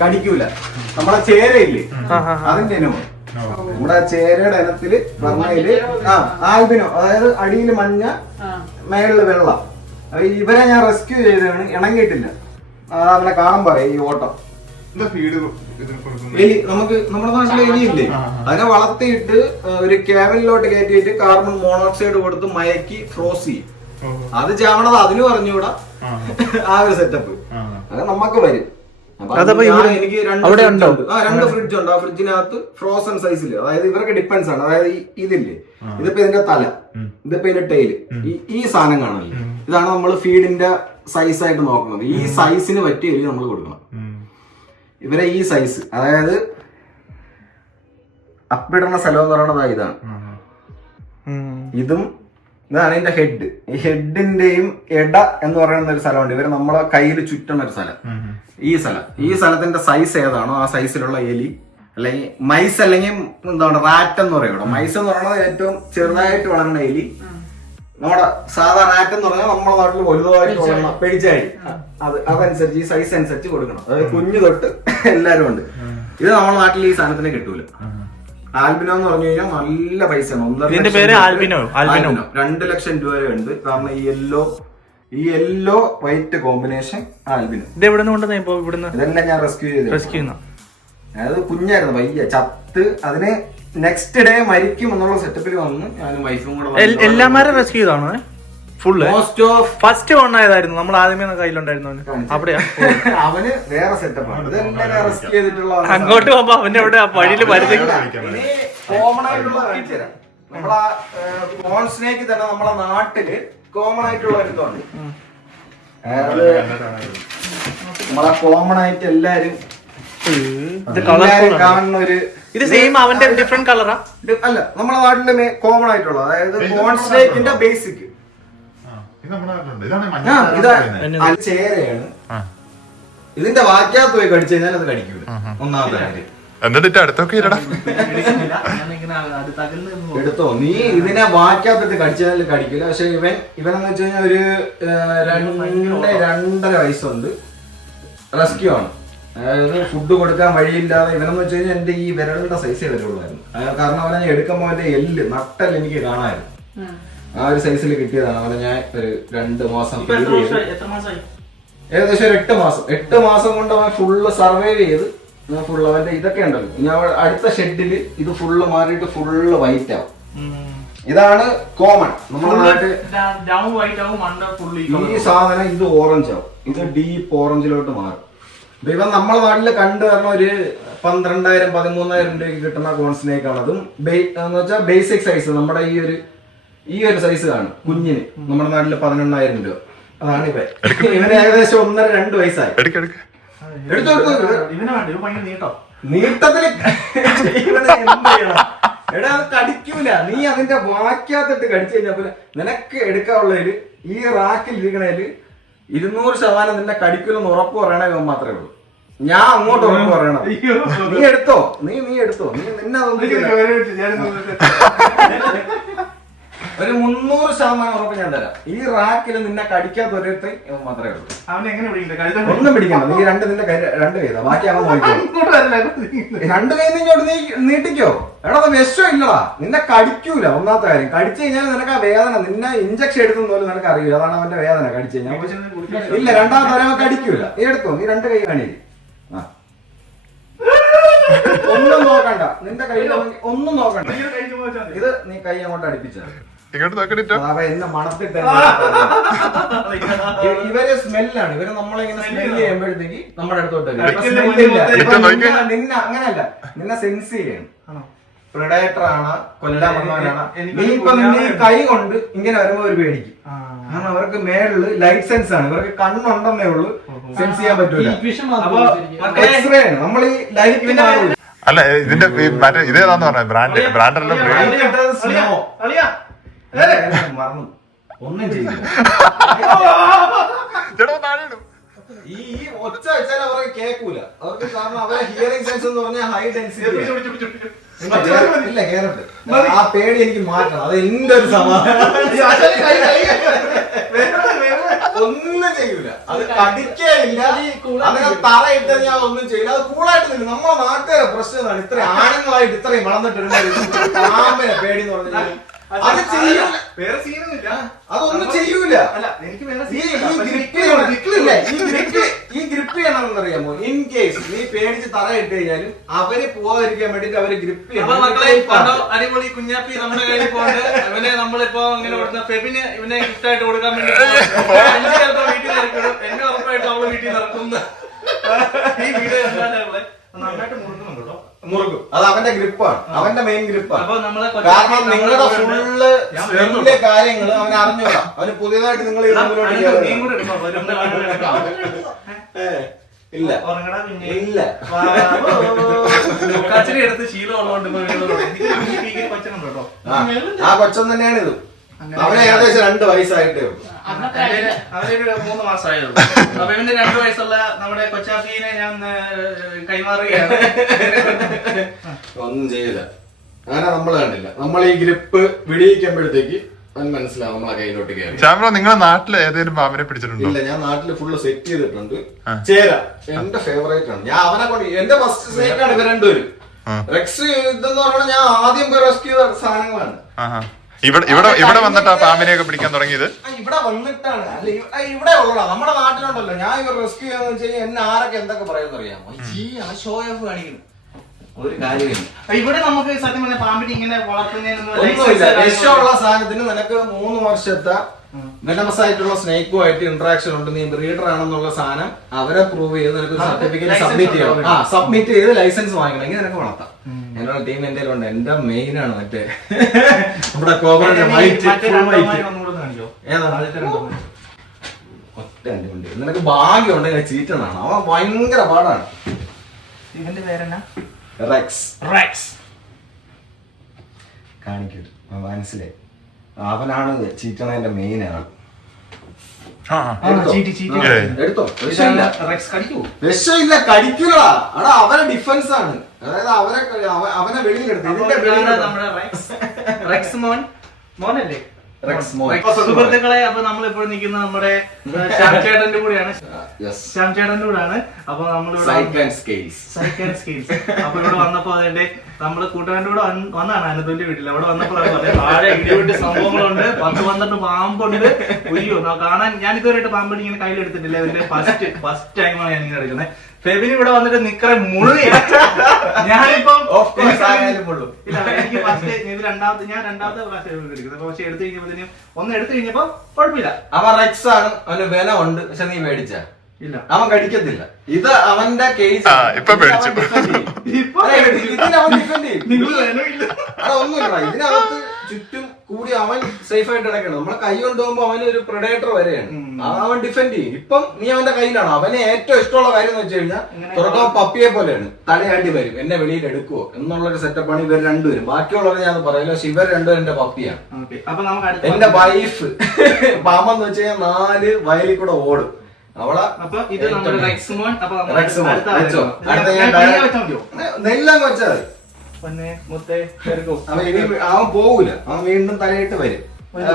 കടിക്കൂല. നമ്മളെ ചേരയില്ലേ? അതിന്റെ ഇനമാണ് നമ്മുടെ ചേരയുടെ ഇനത്തിൽ പറഞ്ഞതിൽ ആ ആൽബിനോ. അതായത് അടിയിൽ മഞ്ഞ മേളിൽ വെള്ള. അപ്പൊ ഇവരെ ഞാൻ റെസ്ക്യൂ ചെയ്തതാണ് ഇണങ്ങിയിട്ടില്ല. അവനെ കാണാൻ പറയാം ഈ ഓട്ടം. എന്താ ഫീഡ് എലി നമുക്ക് നമ്മുടെ നാട്ടിലെ എലിയില്ലേ? അതിനെ വളർത്തിയിട്ട് ഒരു ക്യാബിനിലോട്ട് കയറ്റിയിട്ട് കാർബൺ മോണോക്സൈഡ് കൊടുത്ത് മയക്കി ഫ്രോസ് ചെയ്യും. അത് ചാവണത് അതിന് പറഞ്ഞുകൂടാ ആ. ഒരു സെറ്റപ്പ് അത് നമുക്ക് വരും. എനിക്ക് രണ്ട് അവിടെ ഉണ്ട്. ആ രണ്ട് ഫ്രിഡ്ജ് ഉണ്ട്. ആ ഫ്രിഡ്ജിനകത്ത് ഫ്രോസൺ സൈസിൽ അതായത് ഇവർക്ക് ഡിപ്പെൻസ് ആണ്. അതായത് ഇതില്ലേ? ഇതിപ്പോ ഇതിന്റെ തല. ഇതിപ്പോ ഇതിന്റെ ടൈൽ ഈ ഈ സാധനം കാണാനില്ലേ? ഇതാണ് നമ്മൾ ഫീഡിന്റെ സൈസ് ആയിട്ട് നോക്കുന്നത്. ഈ സൈസിന് പറ്റിയ എലി നമ്മൾ കൊടുക്കണം. ഇവരെ ഈ സൈസ് അതായത് അപ്പിടുന്ന സ്ഥലം എന്ന് പറയുന്നത് ഇതാണ്. ഇതും ഇതാണ് ഇതിന്റെ ഹെഡ് ഈ ഹെഡിന്റെയും എട എന്ന് പറയുന്ന ഒരു സ്ഥലമുണ്ട്. ഇവർ നമ്മളെ കയ്യിൽ ചുറ്റുന്ന ഒരു സ്ഥലം. ഈ സ്ഥലം. ഈ സ്ഥലത്തിന്റെ സൈസ് ഏതാണോ ആ സൈസിലുള്ള എലി അല്ലെങ്കിൽ മൈസ് അല്ലെങ്കിൽ എന്താണ് റാറ്റ് എന്ന് പറയുള്ളൂ മൈസ് എന്ന് പറയുന്നത് ഏറ്റവും ചെറുതായിട്ട് വളരുന്ന എലി. നമ്മുടെ സാധാ റാറ്റ് എന്ന് പറഞ്ഞാൽ നമ്മുടെ നാട്ടിൽ വലുതായിട്ട് പെടിച്ചായി അത് അതനുസരിച്ച് ഈ സൈസ് അനുസരിച്ച് കൊടുക്കണം. അതായത് കുഞ്ഞു തൊട്ട് എല്ലാരും ഉണ്ട്. ഇത് നമ്മുടെ നാട്ടിൽ ഈ സാധനത്തിന് കിട്ടൂല. ആൽബിനോ എന്ന് പറഞ്ഞു കഴിഞ്ഞാൽ നല്ല പൈസയാണ് ഒന്നര ആൽബിനോ? ആൽബിനോ. രണ്ട് ലക്ഷം രൂപ വരെ ഉണ്ട്. കാരണം ഈ യെല്ലോ ഈ യെല്ലോ വൈറ്റ് കോമ്പിനേഷൻ ആൽബിനോ. ഇത് എവിടെ നിന്ന് കൊണ്ടുവന്ന ഇപ്പൊ ഇവിടുന്ന്? ഇതെല്ലാം ഞാൻ റെസ്ക്യൂ ചെയ്തു റെസ്ക്യൂ അതായത് കുഞ്ഞായിരുന്നു. വയ്യ. ചത്ത് അതിന് നെക്സ്റ്റ് ഡേ മരിക്കും എന്നുള്ള സെറ്റപ്പിൽ വന്ന് ഞാനും വൈഫും കൂടെ എല്ലാമാരും rescue ചെയ്താണോ? Full most of first one ആയതായിരുന്നു. നമ്മൾ ആദ്യമേ കയ്യിലുണ്ടായിരുന്നു അവന്. അവിടെയാ? അവന് വേറെ സെറ്റപ്പാണ് അങ്ങോട്ട് പോകുമ്പോ അവന്റെ അവിടെ വഴിയിൽ വരുന്ന കോമൺ ആയിട്ടുള്ള കാണിച്ചു തരാം. നമ്മളാ കോൺസ്നേക്ക് തന്നെ നമ്മളെ നാട്ടിൽ കോമൺ ആയിട്ടുള്ള ഒരു ഇതുണ്ട് നമ്മളെ കോമൺ ആയിട്ട് എല്ലാരും എല്ലാരും കളർഫുൾ കാണുന്ന ഒരു ഇത് സെയിം അവന്റെ ഡിഫറെന്റ് കളറാ അല്ല നമ്മളെ നാട്ടിൽ കോമൺ ആയിട്ടുള്ള അതായത് കോൺസ്ലേക്കിന്റെ ബേസിക് നമ്മുടെ ചേരയാണ്. ഇതിന്റെ വാക്യാത്ത് പോയി കടിച്ചു കഴിഞ്ഞാൽ അത് കടിക്കൂല. ഒന്നാമത്തെ കാര്യം എന്നിട്ട് അടുത്തൊക്കെ എടുത്തോ? നീ ഇതിനെ വാക്കാത്തിട്ട് കടിച്ചാൽ കടിക്കില്ല പക്ഷെ ഇവൻ ഇവനെന്ന് വെച്ച് കഴിഞ്ഞാൽ ഒരു രണ്ട് രണ്ടര വയസ്സുണ്ട്. റെസ്ക്യൂ ആണ്. അതായത് ഫുഡ് കൊടുക്കാൻ വഴിയില്ലാതെ ഇവനെന്ന് വെച്ച് കഴിഞ്ഞാൽ എന്റെ ഈ വിരലിന്റെ സൈസേ വരുള്ളായിരുന്നു. കാരണം അവനെ ഞാൻ എടുക്കുമ്പോൾ അവന്റെ എല്ല് നട്ടൽ എനിക്ക് കാണാമായിരുന്നു ആ. ഒരു സൈസിൽ കിട്ടിയതാണ് അവനെ ഞാൻ ഒരു രണ്ട് മാസം ഏകദേശം ഒരു എട്ട് മാസം. എട്ട് മാസം കൊണ്ട് അവൻ ഫുള്ള് സർവൈവ് ചെയ്ത്. ഫുള്ള് അവന്റെ ഇതൊക്കെ ഉണ്ടല്ലോ. ഇനി അവൾ അടുത്ത ഷെഡിൽ ഇത് ഫുള്ള് മാറിയിട്ട് ഫുള്ള് വൈറ്റ് ആവും. ഇതാണ് കോമൺ നമ്മുടെ നാട്ടിൽ ഡൗൺ വൈറ്റ് ആവും മണ്ട ഫുള്ളി ഈ സാധനം ഇത് ഓറഞ്ച് ആവും. ഇത് ഡീപ്പ് ഓറഞ്ചിലോട്ട് മാറും. ഇവൻ നമ്മളെ നാട്ടിൽ കണ്ടു പറഞ്ഞ ഒരു പന്ത്രണ്ടായിരം പതിമൂന്നായിരം രൂപയ്ക്ക് കിട്ടുന്ന കോൺസിനേക്കാണ് അതും ബേ- എന്ന് വെച്ചാൽ ബേസിക് സൈസ് നമ്മുടെ ഈ ഒരു ഈ ഒരു സൈസ് കാണും കുഞ്ഞിന്. നമ്മുടെ നാട്ടിൽ പതിനെണ്ണായിരം രൂപ. അതാണ് ഇവ ഇവന് ഏകദേശം ഒന്നര രണ്ട് വയസ്സായി. എടുത്തോ നീട്ടത്തിൽ ഇവനെ എന്ത് ചെയ്യണം? എടാ അത് കടിക്കൂല. നീ അതിന്റെ വാക്യാത്തിട്ട് കടിച്ചു കഴിഞ്ഞാൽ പോലെ നിനക്ക് എടുക്കാനുള്ളതിൽ ഈ റാക്കിൽ ഇരിക്കണേൽ ഇരുന്നൂറ് ശതമാനം നിന്നെ കടിക്കൂലെന്ന് ഉറപ്പ് പറയണ ഇവൻ മാത്രമേ ഉള്ളൂ. ഞാൻ അങ്ങോട്ട് ഉറപ്പ് പറയണം. നീ എടുത്തോ? നീ നീ എടുത്തോ? നീ നിന്നെ. ഒരു മുന്നൂറ് ശതമാനം ഉറപ്പ് ഞാൻ തരാം. ഈ റാക്കിൽ നിന്നെ കടിക്കാത്ത ഒരിടത്ത് മാത്രമേ ഉള്ളൂ. അവനെ എങ്ങനെ ഒന്നും പിടിക്കണ്ട. നീ രണ്ട് നിന്റെ കൈ രണ്ട് കൈതാ. ബാക്കി അവൻ നോക്കിക്കോ. രണ്ട് കൈ ഇങ്ങോട്ട് നീ നീട്ടിക്കോ. എടാ വിഷം ഇല്ലടാ. നിന്നെ കടിക്കൂല ഒന്നാമത്തെ കാര്യം. കടിച്ചു കഴിഞ്ഞാൽ നിനക്ക് ആ വേദന നിന്നെ ഇഞ്ചക്ഷൻ എടുത്തെന്ന് പോലും നിനക്ക് അറിയില്ല അതാണ് അവന്റെ വേദന കടിച്ചു കഴിഞ്ഞാൽ. ഇല്ല രണ്ടാമത്തെ അവൻ കടിക്കൂല. നീ എടുത്തോ. നീ രണ്ട് കൈ കാണിയില്ല ആ. ഒന്നും നോക്കണ്ട. നിന്റെ കയ്യിൽ ഒന്നും നോക്കണ്ട. ഇത് നീ കൈ അങ്ങോട്ട് അടുപ്പിച്ചത് ഇങ്ങോട്ട് നോക്കണിട്ടോ? ഇവർ സ്മെല്ലാണ്. ഇവർ നമ്മളിങ്ങനെ സ്മെൽ ചെയ്യുമ്പോഴത്തേക്ക് നമ്മുടെ അടുത്തോട്ട്. നിന്നെ അങ്ങനെയല്ല. നിന്നെ സെൻസ് ചെയ്യണം? പ്രിഡേറ്റർ ആണ് കൊല്ലാൻ വന്നവനാണ്. എനിക്ക് നീ ഇപ്പൊ നിന്നെ കൈ കൊണ്ട് ഇങ്ങനെ വരുമ്പോ ഒരു പേടിക്കും. കാരണം അവർക്ക് മേളിൽ ലൈറ്റ് സെൻസ് ആണ്. ഇവർക്ക് കണ്ണുണ്ടെന്നേ ഉള്ളൂ സെൻസ് ചെയ്യാൻ പറ്റൂല. എക്സ്റേ ആണ്. നമ്മൾ ഈ ലൈറ്റ് അല്ല ഇതിന്റെ മറ്റേ ഇതേതാന്ന് പറഞ്ഞ? ബ്രാൻഡ് ബ്രാൻഡല്ല മറന്നു. ഒന്നും ചെയ്യില്ല ഈ ഈ ഒച്ച വെച്ചാൽ അവർക്ക് കേൾക്കൂല. അവർക്ക് കാരണം അവരെ ഹിയറിംഗ് സെൻസ് എന്ന് പറഞ്ഞാൽ ഹൈ ഡെൻസിറ്റി ഇല്ല കേറട്ട് ആ പേടി എനിക്ക് മാറ്റണം. അത് എന്റെ ഒരു സമാധാനം. ഒന്നും ചെയ്യൂല. അത് കടിക്കയില്ല അങ്ങനെ തറയിട്ട് ഞാൻ ഒന്നും ചെയ്യില്ല അത് കൂളായിട്ട് നിൽക്കും. നമ്മളെ നാട്ടുകാരെ പ്രശ്നം ഇത്ര ആണുങ്ങളായിട്ട് ഇത്രയും വളർന്നിട്ട് പാമ്പിനെ പേടി എന്ന് പറഞ്ഞാൽ അത് ചെയ്യൂല വേറെ സീനൊന്നുമില്ല അതൊന്നും ചെയ്യൂല. അല്ല എനിക്ക് വേറെ ഈ. ഗ്രിപ്പ് ചെയ്യണമെന്ന് അറിയാമോ ഇൻ കേസ് നീ പേടിച്ച് തറ ഇട്ട് കഴിഞ്ഞാലും അവർ പോവാതിരിക്കാൻ വേണ്ടിട്ട് അവർ ഗ്രിപ്പ് അപ്പൊ മക്കളെ കണ്ടോ? അടിപൊളി കുഞ്ഞാപ്പി നമ്മുടെ കയ്യിൽ പോണ്ട് ഇവനെ നമ്മളിപ്പോ ഇങ്ങനെ കൊടുത്ത ഫെബിന് ഇവനെ ഗിഫ്റ്റ് ആയിട്ട് കൊടുക്കാൻ വേണ്ടി ചിലപ്പോ വീട്ടിൽ ഇറക്കണം എന്നെ ഉറപ്പായിട്ട് അവൾ വീട്ടിൽ ഇറക്കും ഈ വീഡിയോ നന്നായിട്ട് മുറുക്കുന്നുണ്ട് മുറുകും അത് അവന്റെ ഗ്രിപ്പാണ്. അവന്റെ മെയിൻ ഗ്രിപ്പാണ്. കാരണം നിങ്ങളുടെ ഫുള്ള് വലിയ കാര്യങ്ങൾ അവൻ അറിഞ്ഞോളാം അവന് പുതിയതായിട്ട് നിങ്ങൾ ഇല്ല. ഇല്ല. എടുത്ത് ശീലമുള്ളതുകൊണ്ട് ആ, കൊച്ചം കൊച്ചൻ തന്നെയാണ് ഇത് അവന് ഏകദേശം രണ്ട് വയസ്സായിട്ടേ ഉള്ളൂ. അവനൊരു മൂന്ന് മാസമായുള്ളൂ. അപ്പൊ ഇവന്റെ രണ്ടു വയസ്സുള്ള നമ്മുടെ കൊച്ചാപ്പിനെ ഞാൻ കൈമാറുകയാണ്. ഒന്നും ചെയ്യില്ല. അങ്ങനെ നമ്മൾ കണ്ടില്ല. നമ്മൾ ഈ ഗ്രിപ്പ് വിടിയിക്കുമ്പോഴത്തേക്ക് മനസ്സിലാവും നമ്മളെ കയ്യിലോട്ട് കയറി. ശ്യാമ നിങ്ങളെ നാട്ടിൽ ഏതെങ്കിലും പാമ്പിനെ പിടിച്ചിട്ടുണ്ടോ? ഇല്ല ഞാൻ നാട്ടിൽ ഫുള്ള് സെറ്റ് ചെയ്തിട്ടുണ്ട്. ചേര. എന്റെ ഫേവറേറ്റ് ആണ്. ഞാൻ അവനെ കൊണ്ട് എന്റെ ഫസ്റ്റ് സ്നേക്ക് ആണ് ഇവർ രണ്ടുപേരും. റെക്സ് ഇതെന്ന് പറഞ്ഞാൽ ഞാൻ ആദ്യം പോയി റെസ്ക്യൂ സാധനങ്ങളാണ്. ആഹാ. ഇവിടെ ഇവിടെ ഇവിടെ വന്നിട്ട് ആ പാമ്പിനെയൊക്കെ പിടിക്കാൻ തുടങ്ങിയത്? ആ, ഇവിടെ വന്നിട്ടാണ്. അല്ല ഇവ- ഇവിടെ ഉള്ളതാ. നമ്മുടെ നാട്ടിലുണ്ടല്ലോ. ഞാൻ ഇവർ റെസ്ക്യൂ ചെയ്യാന്ന് വെച്ച് കഴിഞ്ഞാൽ എന്നെ ആരൊക്കെ എന്തൊക്കെ പറയുമെന്ന് അറിയാമോ? ഈ ആ ഷോ ഓഫ് കാണിക്കുന്നു. ഒരു കാര്യമില്ല. ഇവിടെ നമുക്ക് സത്യം പറഞ്ഞ പാമ്പിനെ ഇങ്ങനെ വളർത്തുന്നതിനൊന്നും ഒന്നുമില്ല. വിഷമുള്ള സാധനത്തിന് നിനക്ക് മൂന്ന് വർഷത്തെ വെനമസ് ആയിട്ടുള്ള സ്നേക്കുമായിട്ട് ഇന്ററാക്ഷൻ ഉണ്ട്. നീ ബ്രീഡർ ആണെന്നുള്ള സാധനം അവരെ പ്രൂവ് ചെയ്ത് നിനക്ക് സർട്ടിഫിക്കറ്റ് സബ്മിറ്റ് ചെയ്യണം. ആ സബ്മിറ്റ് ചെയ്ത് ലൈസൻസ് വാങ്ങിക്കണമെങ്കിൽ നിനക്ക് വളർത്താം. എന്നുള്ള ടീം എന്റെ ഉണ്ട് എന്റെ മെയിൻ ആണ് മറ്റേ? നമ്മുടെ കോബറിന്റെ വൈറ്റ് ഫുൾ വൈറ്റ് ഒന്നുകൂടെ കാണിക്കോ ഏതാണ് ആദ്യത്തെ രണ്ടാമത്. ഒറ്റ ഉണ്ട് നിനക്ക് ഭാഗ്യം ഉണ്ടെങ്കിൽ ചീറ്റണാണ് അവൻ ഭയങ്കര പാടാണ്. ഇവന്റെ പേരെന്നാ? റെക്സ് റെക്സ് കാണിക്കട്ടെ മനസ്സിലായി. അവനാണ് ചീറ്റണതിന്റെ മെയിൻ ആൾ ആ എടുത്തോ? വിഷമില്ല റെക്സ് കടിക്കൂ വിഷമില്ല കടിക്കൂലടാ അടാ അവരെ ഡിഫൻസ് ആണ്. അതായത് അവരെ അവനെ വെളിയിലെടുത്ത്. അപ്പൊ ഇതിന്റെ ഇതാണ് നമ്മുടെ റെക്സ്. റെക്സ് മോൻ. മോനല്ലേ? റെക്സ് മോൻ. റെക്സ് സുഹൃത്തുക്കളെ അപ്പൊ നമ്മളിപ്പോൾ നിൽക്കുന്ന നമ്മുടെ ശ്യാം ചേട്ടന്റെ കൂടെയാണ്. ശ്യാം ചേട്ടന്റെ കൂടെയാണ്. അപ്പൊ നമ്മൾ അപ്പൊ ഇവിടെ വന്നപ്പോ അതിന്റെ നമ്മൾ കൂട്ടുകാരന്റെ കൂടെ വന്നാണ് അനന്തന്റെ വീട്ടിൽ അവിടെ വന്നപ്പോഴാണ് താഴെ ഇടിവിട്ട് സംഭവങ്ങളുണ്ട്. പത്ത് പന്ത്രണ്ട് പാമ്പുണ്ട്. ഉയ്യോ ന- കാണാൻ ഞാൻ ഇതുവരെയായിട്ട് പാമ്പിന് ഇങ്ങനെ കയ്യിലെടുത്തിട്ടില്ല. ഇതിന്റെ ഫസ്റ്റ് ഫസ്റ്റ് ടൈമാണ് ഞാൻ ഇങ്ങനെ എടുക്കുന്നത്. ഫെബിന് ഇവിടെ വന്നിട്ട് നിക്കറെ മുഴുവൻ ഞാനിപ്പം Of course, ആയാലും ഉള്ളൂ ഇല്ല എനിക്ക് ഫസ്റ്റ് ഇത് രണ്ടാമത്തെ ഞാൻ രണ്ടാമത്തെ പ്രാവശ്യം എടുക്കുന്നത് പക്ഷെ എടുത്തു കഴിഞ്ഞപ്പോഴത്തേനും ഒന്ന് എടുത്തു കഴിഞ്ഞപ്പോ കുഴപ്പമില്ല. അവൻ റെക്സ് ആണ് അവന് വില ഉണ്ട് പക്ഷെ നീ മേടിച്ച. ഇല്ല. അവൻ കടിക്കത്തില്ല ഇത് അവന്റെ കേസ് ആ, ഇപ്പൊ ഇതിനകത്ത് ചുറ്റും കൂടി അവൻ സേഫ് ആയിട്ട് കിടക്കണം. നമ്മളെ കൈ കൊണ്ടുപോകുമ്പോ അവൻ ഒരു പ്രൊഡേറ്റർ വരെയാണ്. അവൻ ഡിഫെൻഡ് ചെയ്യും. ഇപ്പം നീ അവന്റെ കയ്യിലാണ്? അവന് ഏറ്റവും ഇഷ്ടമുള്ള കാര്യം എന്ന് വെച്ച് കഴിഞ്ഞാൽ തുറക്കാൻ പപ്പിയെ പോലെയാണ്. തലയാട്ടി വരും. എന്നെ വെളിയിൽ എടുക്കുവോ? എന്നുള്ള ഒരു സെറ്റപ്പാണ് ഇവർ രണ്ടുപേരും. ബാക്കിയുള്ളവരെ ഞാൻ പറയില്ല പക്ഷെ ഇവർ രണ്ടുപേരും എന്റെ പപ്പിയാണ്. അപ്പൊ നമുക്ക് അടുത്ത എന്റെ വൈഫ് പാമ്പെന്ന് വെച്ച് കഴിഞ്ഞാൽ നാല് വയലിൽ കൂടെ ഓടും. അവളെ. അടുത്ത ഞാൻ നെല്ലങ്ങ് വെച്ചാൽ മതി. പൊന്നെ മുത്തേ ചെറുക്കോ അവൻ ഇനി അവൻ പോകൂല അവൻ വീണ്ടും തലയിട്ട് വരും.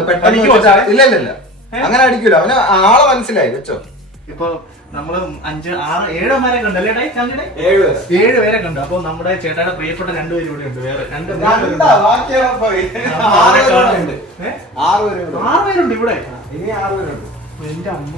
പെട്ടെന്ന് അടിക്കുവോ വെച്ചാ- ഇല്ല ഇല്ല ഇല്ല. അങ്ങനെ അടിക്കൂല. അവന് ആളെ മനസ്സിലായി വെച്ചോ. ഇപ്പൊ നമ്മൾ അഞ്ച് ആറ് ഏഴ് പേരെ കണ്ടു അല്ലേ ഡേ ചാഞ്ചിടെ ഏഴ് ഏഴ് പേരെ കണ്ടു. അപ്പൊ നമ്മുടെ ചേട്ടായുടെ പ്രിയപ്പെട്ട രണ്ടുപേരും ഇവിടെ ഉണ്ട്. വേറെ രണ്ട് രണ്ടാ, പോയി. ആറ് പേരുണ്ട്. ആറ് പേരുണ്ട് ആറ് പേരുണ്ട് ഇവിടെ. ഇനി ആറ് പേരുണ്ട് എന്റെ അമ്മ.